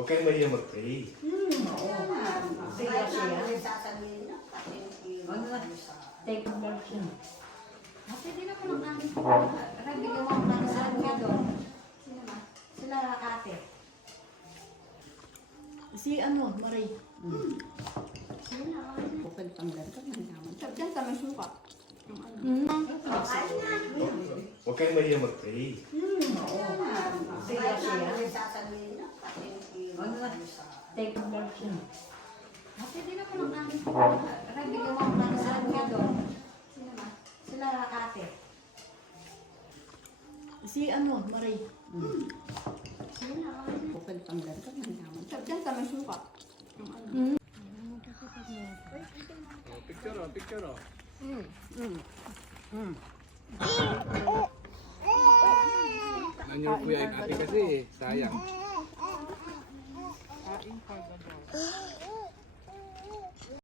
Huwag kayong mahiya mag-pray. Siya siya. Take a version. Pwede na po ng aming bigyan mo ang pangalan niya doon. Sino ba? Sila ate. Si ano, Marie. Sila Bukal pang ganito, may naman. Diyan ka may suka. Huwag kayong mahiya mag-pray. Siya siya. Take a version. Pwede na po ng aming bigyan mo ang pangalan niya doon. Sino ba? Sila ate. Si ano, Marie. Sila Bukal pang ganito, may naman. Diyan ka may suka. Picture. Nanyo po yung ate kasi, sayang.